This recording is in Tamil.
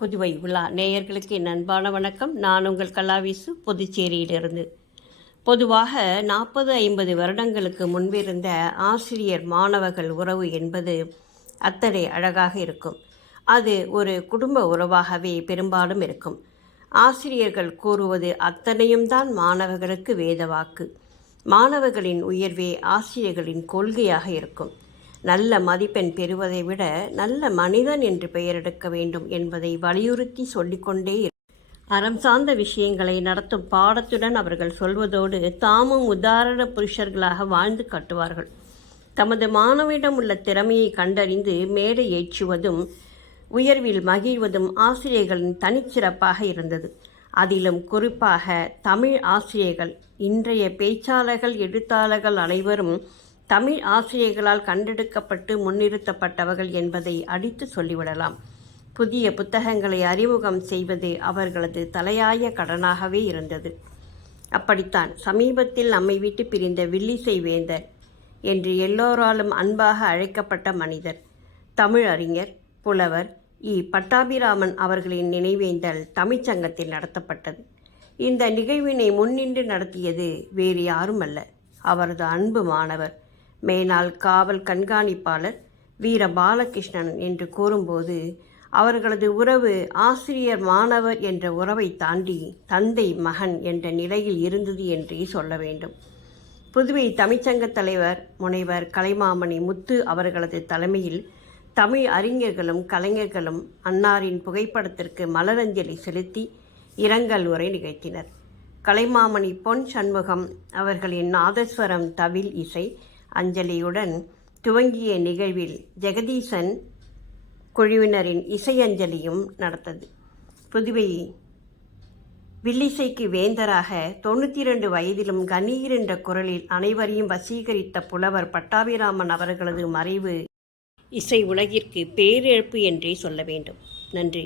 புதுவை விழா நேயர்களுக்கு என் அன்பான வணக்கம். நான் உங்கள் கலாவிசு புதுச்சேரியிலிருந்து. பொதுவாக நாற்பது ஐம்பது வருடங்களுக்கு முன்பிருந்த ஆசிரியர் மாணவர்கள் உறவு என்பது அத்தனை அழகாக இருக்கும். அது ஒரு குடும்ப உறவாகவே பெரும்பாலும் இருக்கும். ஆசிரியர்கள் கூறுவது அத்தனையும் தான் மாணவர்களுக்கு வேதவாக்கு மாணவர்களின் உயர்வே ஆசிரியர்களின் கொள்கையாக இருக்கும். நல்ல மதிப்பெண் பெறுவதை விட நல்ல மனிதன் என்று பெயரெடுக்க வேண்டும் என்பதை வலியுறுத்தி சொல்லிக்கொண்டே அறம் சார்ந்த விஷயங்களை நடத்தும் பாடத்துடன் அவர்கள் சொல்வதோடு தாமும் உதாரண புருஷர்களாக வாழ்ந்து காட்டுவார்கள். தமது மாணவியிடம் உள்ள திறமையை கண்டறிந்து மேடை ஏற்றுவதும் உயர்வில் மகிழ்வதும் ஆசிரியர்களின் தனிச்சிறப்பாக இருந்தது. அதிலும் குறிப்பாக தமிழ் ஆசிரியர்கள் இன்றைய பேச்சாளர்கள் எழுத்தாளர்கள் அனைவரும் தமிழ் ஆசிரியர்களால் கண்டெடுக்கப்பட்டு முன்னிறுத்தப்பட்டவர்கள் என்பதை அடித்து சொல்லிவிடலாம். புதிய புத்தகங்களை அறிமுகம் செய்வது அவர்களது தலையாய கடனாகவே இருந்தது. அப்படித்தான் சமீபத்தில் நம்மை விட்டு பிரிந்த வில்லிசை வேந்தர் என்று எல்லோராலும் அன்பாக அழைக்கப்பட்ட மனிதர் தமிழ் அறிஞர் புலவர் இ. பட்டாபிராமன் அவர்களின் நினைவேந்தல் தமிழ்ச்சங்கத்தில் நடத்தப்பட்டது. இந்த நிகழ்வினை முன்னின்று நடத்தியது வேறு யாரும் அல்ல அவரது அன்பு மாணவர் மேனாள் காவல் கண்காணிப்பாளர் வீர பாலகிருஷ்ணன் என்று கூறும்போது அவர்களது உறவு ஆசிரியர் மாணவர் என்ற உறவை தாண்டி தந்தை மகன் என்ற நிலையில் இருந்தது என்றே சொல்ல வேண்டும். புதுவை தமிழ்ச்சங்க தலைவர் முனைவர் கலைமாமணி முத்து அவர்களது தலைமையில் தமிழ் அறிஞர்களும் கலைஞர்களும் அன்னாரின் புகைப்படத்திற்கு மலரஞ்சலி செலுத்தி இரங்கல் உரை நிகழ்த்தினர். கலைமாமணி பொன் சண்முகம் அவர்களின் நாதஸ்வரம் தவில் இசை அஞ்சலியுடன் துவங்கிய நிகழ்வில் ஜெகதீசன் குழுவினரின் இசையஞ்சலியும் நடந்தது புதுவை வில்லிசைக்கு வேந்தராக தொண்ணூற்றி இரண்டு வயதிலும் கணீர் என்ற குரலில் அனைவரையும் வசீகரித்த புலவர் பட்டாபிராமன் அவர்களது மறைவு இசை உலகிற்கு பேரிழப்பு என்றே சொல்ல வேண்டும். நன்றி.